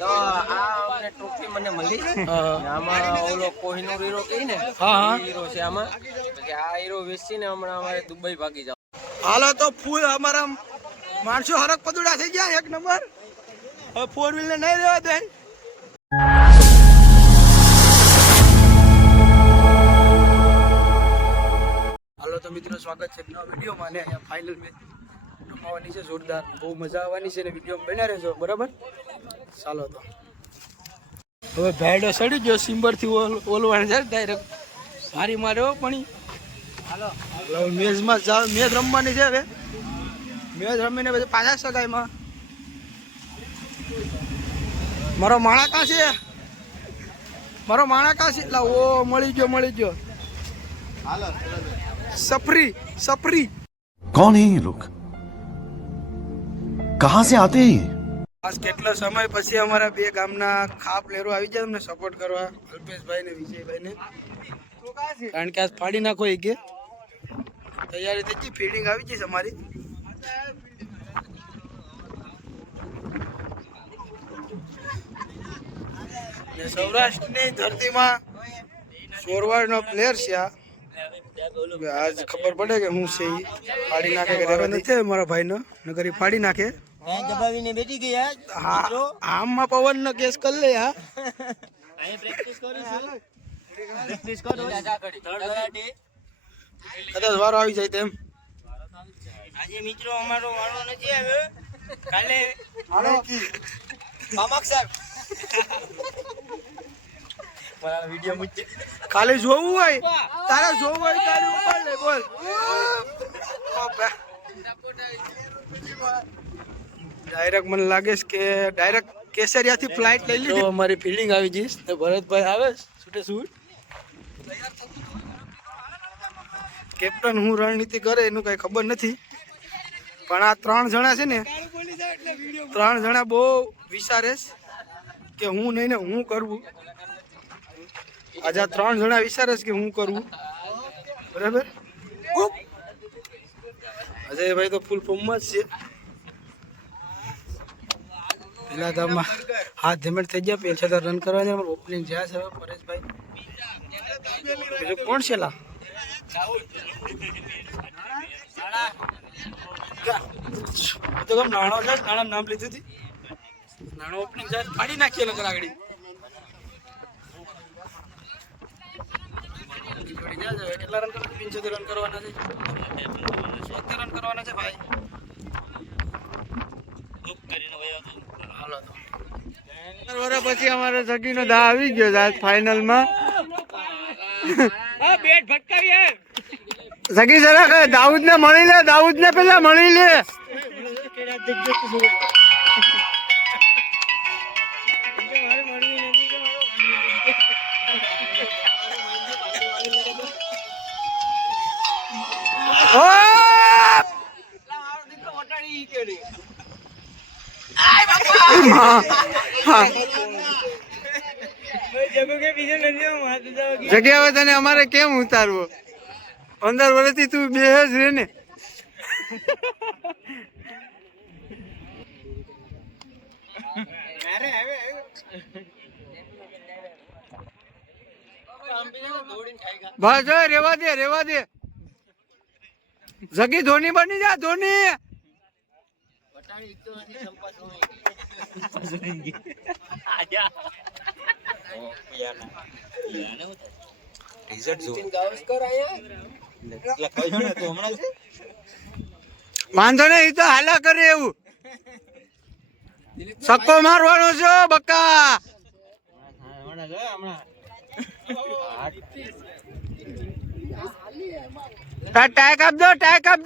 તો આ અમને ટ્રોફી મને મળી. આમાં ઓલો કોહિનૂર હીરો કહી ને હા હા. હીરો છે આમાં. આ હીરો વેચીને હમણાં અમારે દુબઈ ભાગી જાવ. હાલો તો ફૂલ અમારા માણસો હરક પદુડા થઈ ગયા એક નંબર. હવે ફોર વ્હીલ ને નહીં રહેવા દે. હાલો તો મિત્રો સ્વાગત છે નવા વિડીયોમાં અને અહીંયા ફાઇનલ મેચ આવવાની છે જોરદાર. બહુ મજા આવવાની છે ને વીડિયો બન્યા રહેજો બરાબર? ચાલો તો. હવે ભેડો સડી ગયો સિમ્બરથી ઓલવાણ છે ડાયરેક્ટ સારી માર્યો પણ હાલો. હવે મેચમાં જાવ મેચ રમવાની છે હવે. મેચ રમીને પછી પાછા સગાઈમાં. મારો માણા કાં છે? મારો માણા કાં છે? એટલે ઓ મળી ગયો મળી ગયો. Safari safari. કોણ હે લોક कहां से आते हैं ये આજ કેટલો સમય પછી અમારા બે ગામના ખા પ્લેયરો આવી જાય અમને સપોર્ટ કરવા અલ્પેશભાઈ ને વિજયભાઈ ને કારણ કે આજ ફાડી નાખો એ કે તૈયારી થઈ ગઈ ફીડિંગ આવી ગઈ છે અમારી ને સૌરાષ્ટ્રની ધરતીમાં સોરવાડનો પ્લેયર છે આ કે આજ ખબર પડે કે હું છે ઈ. ફાડી નાખે કે રહેવા નથી મારા ભાઈનો નગર ઈ ફાડી નાખે દબાવીને બેઠી ગયા હા? આમમાં પવન નો કેસ કરી લે હા. પ્રેક્ટિસ કરીશું પ્રેક્ટિસ કરો. કદાચ વારો આવી જાય તેમ. આજે મિત્રો અમારો વાળો નથી આવ્યો. કાલે મામક સાહેબ. મારા વિડિયો જોવું હોય? તારે જોવું હોય તારે ઉપર લે બોલ. ડાયરેક્ટ મને લાગે છે કે ડાયરેક્ટ કેસરિયાથી ફ્લાઇટ લઈ લીધી. અમારી ફિલ્ડિંગ આવી જઈશ ને ભરતભાઈ આવે છૂટે છૂટ. કેપ્ટન હું રણનીતિ કરે એનું કઈ ખબર નથી. પણ આ ત્રણ જણા છે ને ત્રણ જણા બહુ વિચારે કે હું નહીં ને હું કરવું. આજે આ ત્રણ જણા વિચારે કે હું કરવું. બરાબર? અજયભાઈ તો ફૂલ ફોર્મમાં જ છે. પેલા આમાં હાથ ધીમેટ થઈ ગયા, પેલ છતાં રન કરવા જાય ઓપનિંગ જ્યાં છે પરેશભાઈ. બીજું કોણ છે લા? તો કેમ નાણો છે નાણા નામ લીધું હતી નાણો ઓપનિંગ જાય પાડી નાખીએ લોકો આગળ. કેટલા રન કરવા પંચોતેર રન કરવાના છે. સોતેર રન કરવાના છે ભાઈ. તો પંદર વર્ષ પછી અમારે સગીનો દા આવી ગયો આજ ફાઇનલમાં સગી સરા દાઉદ ને મળી લે દાઉદ ને પેલા મળી લે. ઓપ! હા, હા. જગ્યા હવે અમારે કેમ ઉતારવો? પંદર વર્ષથી તું બે જ રે ને. બસ રેવા દે રેવા દે. જગી ધોની બની જા, ધોની. વાંધો નહીં તો હાલા કરે એવું. સક્કો મારવાનો છે બક્કા ટાઈક આપ દો ટાઈક આપ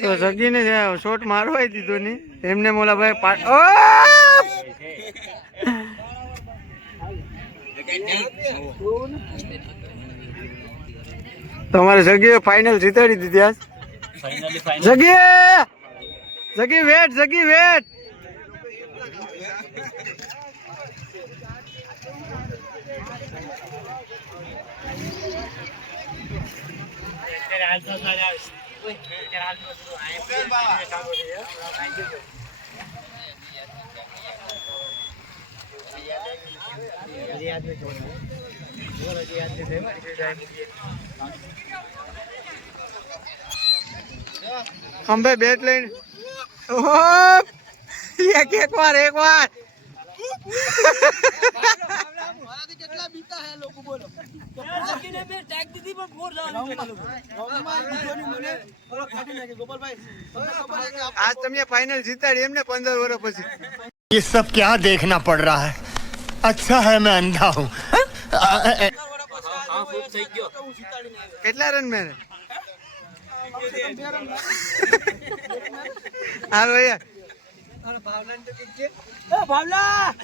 તો સગીને શોટ મારવા દીધો ની એમને મોલા ભાઈ! તમારે જગ્યાએ ફાઇનલ જીતાડી દીધી આજ. જગીએ જગી વેટ જગી વેટ! અંબે બેટ લઈને ઓહો! એક એક વાર એક વાર આજ તમે ફાઇનલ જીતાડી એમને પંદર વર્ષ પછી ये सब क्या देखना पड़ रहा है अच्छा है मैं अंधा हूँ કેટલા રન મેરે હાલો યાર ભાવલા!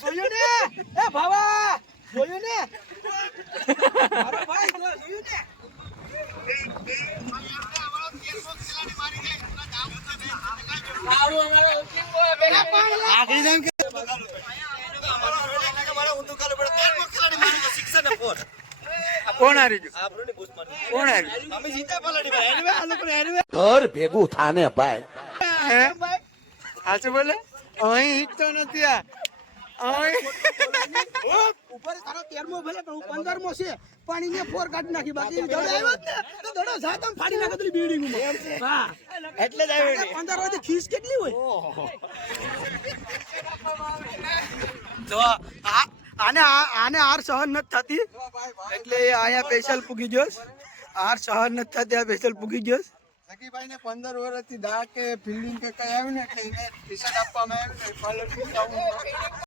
જોયું ને! એ ભાવા! જોયું ને! ભાઈ જોયું ને! આખરી કે કોણ હારી ગયું કોણ હારી ઘર ભેગું થાને ભાઈ. સાચું બોલે? અહીં હિંચતો નથી આ. ઉપર તારો તેરમો ભલે પણ હું પંદરમો છે. પણ એને ફોર કાઢી નાખી. બાકી દડો આવ્યો ને. તો દડો જા ફાડી નાખે પેલી બિલ્ડિંગ હા. એટલે જ આવ્યો પંદર હોય ખીસ કેટલી હોય? આ- આને આને હાર સહન નથી થતી. એટલે અહીંયા સ્પેશિયલ પૂગી ગયો આર સહન નથી થતી, આ સ્પેશિયલ પૂગી ગયો. ને પંદર વર્ષથી દા કે ફિલ્ડિંગ કે કઈ આવ્યું ને એટલે એને આપવામાં આવ્યું ને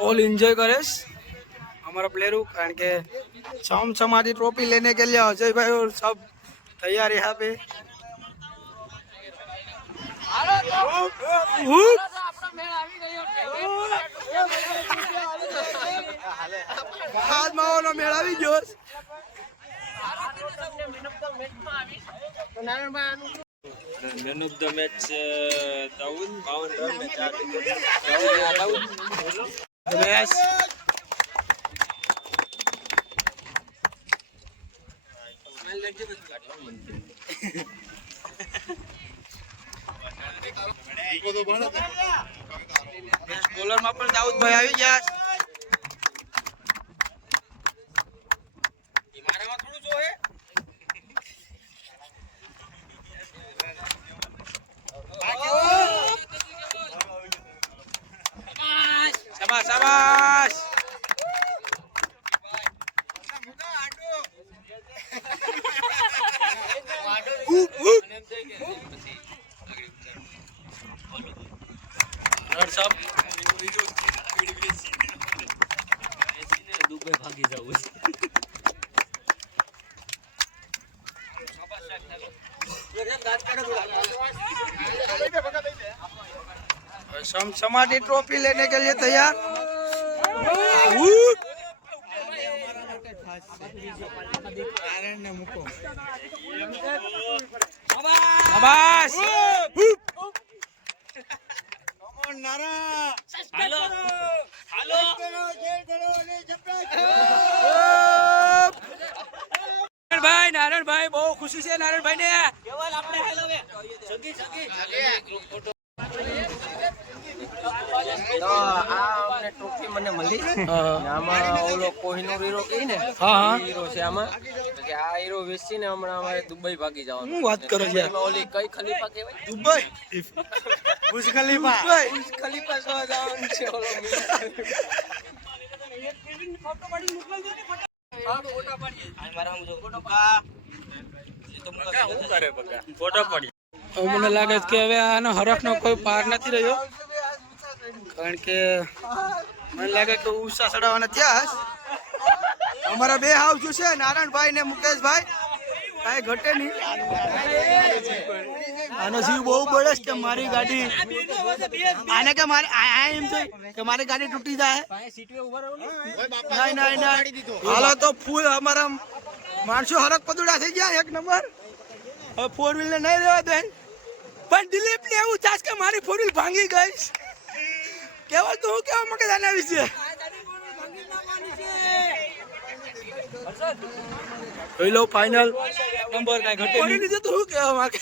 ऑल एंजॉय करेस हमारा प्लेयर कारण के छम छमारी ट्रॉफी लेने के लिए अजय भाई और सब तैयार यहाँ पे હાથ માવાનો મેળ આવી ગયો છે. Man of the match Dawood બાવન ને બોલર માં પણ દાઉદભાઈ આવી ગયા છે. મારામાં થોડું જોહે શાબાશ શાબાશ દુબઈ ભાગી જવું सम समाधि ट्रॉफी लेने के लिए तैयार शाबाश હાલો હાલો નારાયણભાઈ નારાયણભાઈ બહુ ખુશી છે નારાયણભાઈ આમાં ઓલો કોહિનૂર હીરો કહી ને હા હા. હીરો છે આમાં. આ હીરો વેચીને હમણાં અમારે દુબઈ ભાગી જવાનું વાત કરો છો ઓલી કઈ ખલીફા કહેવાય? દુબઈ. બુજ ખલીફા. ખલીફા જોવા જવાનું છે ઓલો ફોટો ફોટો મને લાગે છે કે હવે આનો હરખનો કોઈ પાર નથી રહ્યો. કારણ કે મને લાગે કે ઉષા ચડાવવાના ત્યાં. અમારા બે હાવ છે, નારાયણભાઈ ને મુકેશભાઈ. કઈ ઘટે નહીં. આનો જીવ બહુ બળે છે કે મારી ગાડી આને કે મારે એમ છે કે મારી ગાડી તૂટી જાય. ના હાલો તો ફૂલ અમારા માણસો હરક પદુડા થઈ ગયા, એક નંબર. હવે ફોર વ્હીલ ને નહીં રહેવા દે. પણ દિલીપ ને એવું થાય કે મારી ફોર વ્હીલ ભાંગી ગઈ. કેવલ તો કેવા મગજ આના વિશે? જોઈ લો ફાઇનલ નંબર કઈ ઘટે નહીં લીધે. તો હું કહેવા માંગે?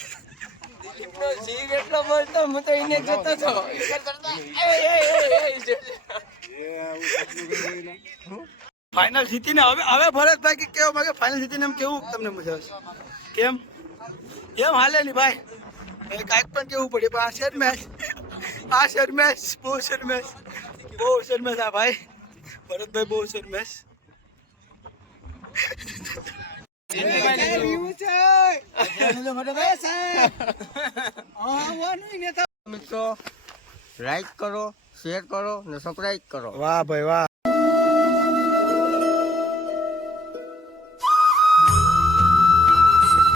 એટલો બોલતો હું તો એને જતો હતો ફાઇનલ જીતીને હવે હવે ભરતભાઈ કે કેવા માંગે ફાઇનલ જીતીને એમ કેવું તમને મજા આવશે? કેમ? કેમ હાલે ની ભાઈ? કાંઈક પણ કેવું પડે પણ આ છે જ મેચ આ શેર મેચ બહુ શેર મેચ બહુ શેર મેચ આ ભાઈ. ભરતભાઈ બહુ શેર મેચ મિત્રો લાઈક કરો શેર કરો ને સબસ્ક્રાઈબ કરો. વાહ ભાઈ વાહ.